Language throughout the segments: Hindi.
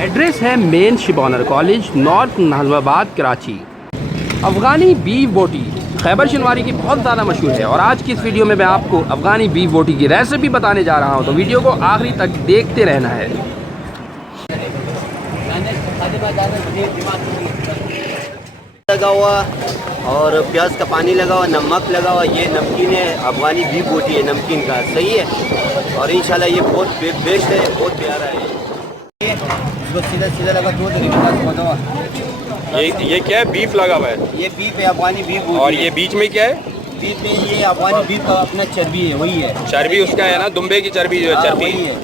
एड्रेस है मेन शिबॉनर college, north Nazimabad, Karachi. Afghani beef बोटी खैबर शनवारी की बहुत ज़्यादा मशहूर है और आज की इस वीडियो में मैं आपको अफ़गानी बीफ बोटी की रेसिपी बताने जा रहा हूं, तो वीडियो को आखिरी तक देखते रहना है। लगा हुआ और प्याज का पानी लगा हुआ, नमक लगा हुआ, ये नमकीन है, अफ़गानी बीफ बोटी है नमकीन का, सही है। और इंशाल्लाह ये बहुत बेस्ट है, बहुत प्यारा है। इसको सीधा सीधा लगा दो ये क्या है? बीफ लगा हुआ है। ये बीफ है, अफ़गानी बीफ बोटी। और ये बीच में क्या है? बीफ में ये अफ़गानी बीफ का अपना चर्बी है, वही है। चर्बी उसका है ना, दुम्बे की चर्बी जो है, चर्बी वही है।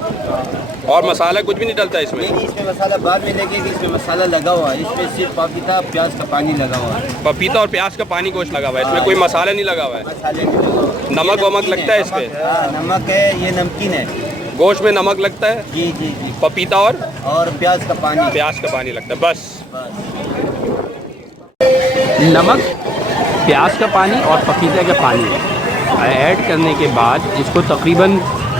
और मसाला कुछ भी नहीं डलता इसमें? नहीं, इसमें मसाला बाद में लगेगा, इसमें मसाला लगा हुआ है। इसमें सिर्फ पपीता प्याज का पानी लगा हुआ है। पपीता और प्याज का पानी गोश्त लगा हुआ है, इसमें कोई मसाला नहीं लगा हुआ है। मसाले में नमक वमक लगता है इसमें? नमक है, ये नमकीन है। गोश्त में नमक लगता है? जी जी जी। पपीता और प्याज का पानी। प्याज का पानी लगता है, बस। नमक, प्याज का पानी और पपीते का पानी ऐड करने के बाद इसको तकरीबन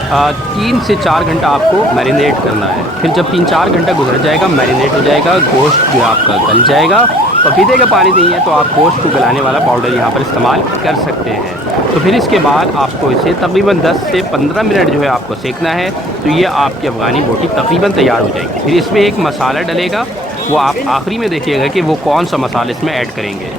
3 से 4 घंटा आपको मैरिनेट करना है। फिर जब 3-4 घंटा गुजर जाएगा, मैरिनेट हो जाएगा, गोश्त जो आपका गल जाएगा। पपीते का पानी नहीं है तो आप गोश्त को गलाने वाला पाउडर यहाँ पर इस्तेमाल कर सकते हैं। तो फिर इसके बाद आपको इसे तकरीबन 10 से 15 मिनट जो है आपको सेकना है। तो ये आपकी अफ़गानी बोटी तकरीबन तैयार हो जाएगी। फिर इसमें एक मसाला डलेगा, वो आप आखिरी में देखिएगा कि वो कौन सा मसाला इसमें ऐड करेंगे।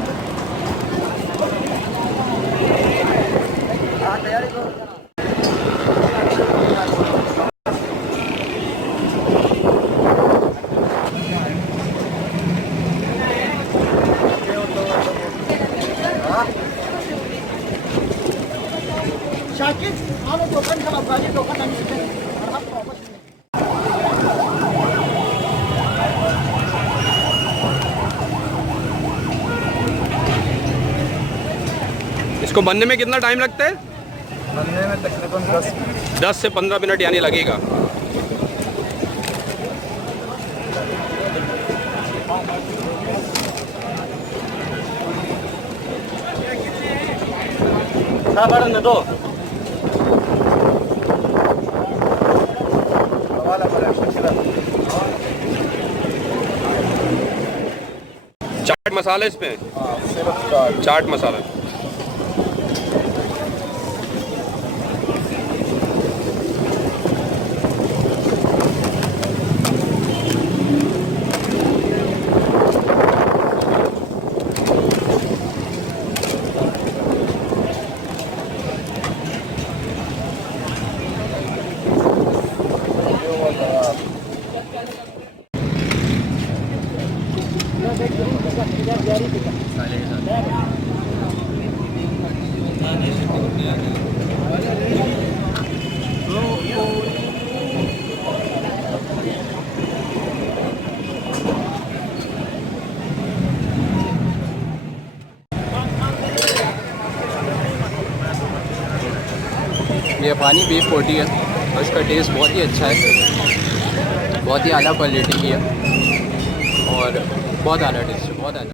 इसको बनने में कितना टाइम लगता है? बनने में तकरीबन 10 से 15 मिनट यानी लगेगा। दो 4 मसाला इसमें? चाट मसाला। ये अफ़गानी बीफ बोटी है और इसका टेस्ट बहुत ही अच्छा है, बहुत ही आला क्वालिटी की है और बहुत आला टेस्ट है, बहुत आला।